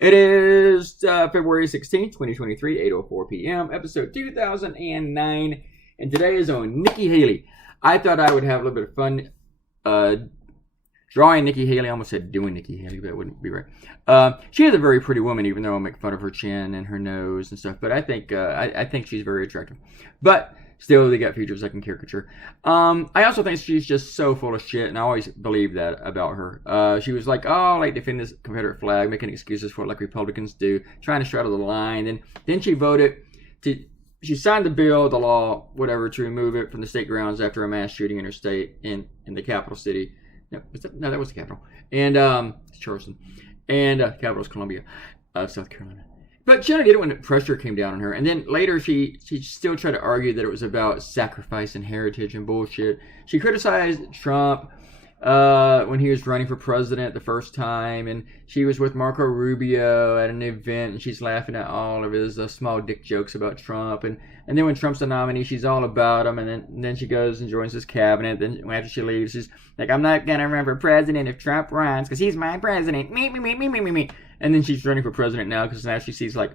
It is February 16th, 2023, 8:04 p.m., episode 2009, and today is on Nikki Haley. I thought I would have a little bit of fun drawing Nikki Haley. I almost said doing Nikki Haley, but that wouldn't be right. She is a very pretty woman, even though I'll make fun of her chin and her nose and stuff, but I think I think she's very attractive. But still, they got features I can caricature. I also think she's just so full of shit, and I always believe that about her. She was like, oh, like defend this Confederate flag, making excuses for it like Republicans do, trying to straddle the line. And then she voted she signed the bill, the law, whatever, to remove it from the state grounds after a mass shooting in her state in the capital city. No, that was the capital. And it's Charleston. And capital is Columbia, South Carolina. But she only did it when the pressure came down on her. And then later she still tried to argue that it was about sacrifice and heritage and bullshit. She criticized Trump when he was running for president the first time. And she was with Marco Rubio at an event. And she's laughing at all of his small dick jokes about Trump. And then when Trump's the nominee, she's all about him. And then she goes and joins his cabinet. Then after she leaves, she's like, I'm not going to run for president if Trump runs because he's my president. Me. And then she's running for president now because now she sees like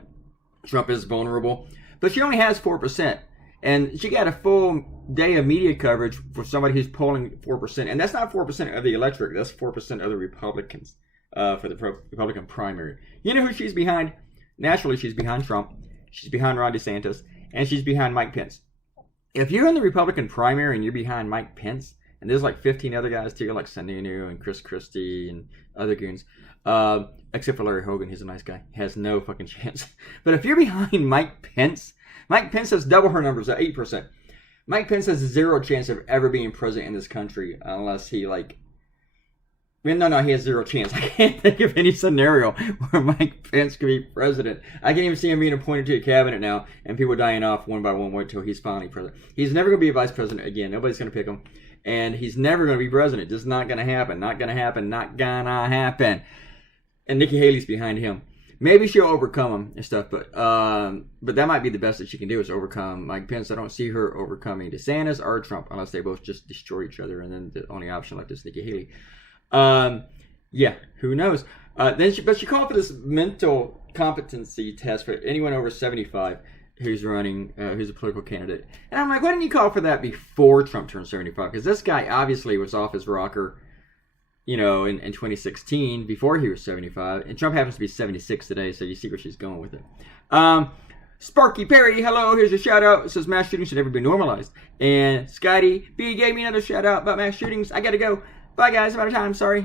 Trump is vulnerable. But she only has 4%. And she got a full day of media coverage for somebody who's polling 4%. And that's not 4% of the electorate. That's 4% of the Republicans for the Republican primary. You know who she's behind? Naturally, she's behind Trump. She's behind Ron DeSantis. And she's behind Mike Pence. If you're in the Republican primary and you're behind Mike Pence, and there's like 15 other guys too, like Sununu and Chris Christie and other goons, except for Larry Hogan, he's a nice guy. Has no fucking chance. But if you're behind Mike Pence has double her numbers at 8%. Mike Pence has zero chance of ever being president in this country unless he he has zero chance. I can't think of any scenario where Mike Pence could be president. I can't even see him being appointed to a cabinet now and people dying off one by one until he's finally president. He's never going to be a vice president again. Nobody's going to pick him. And he's never going to be president. Just not going to happen. Not going to happen. Not going to happen. And Nikki Haley's behind him. Maybe she'll overcome him and stuff, but that might be the best that she can do is overcome Mike Pence. I don't see her overcoming DeSantis or Trump unless they both just destroy each other, and then the only option left is Nikki Haley. Yeah, who knows? But she called for this mental competency test for anyone over 75 who's running, who's a political candidate. And I'm like, why didn't you call for that before Trump turned 75? Because this guy obviously was off his rocker, in 2016 before he was 75. And Trump happens to be 76 today, so you see where she's going with it. Sparky Perry, hello, here's a shout out. It says mass shootings should never be normalized. And Scotty B gave me another shout out about mass shootings. I gotta go. Bye guys, I'm out of time, sorry.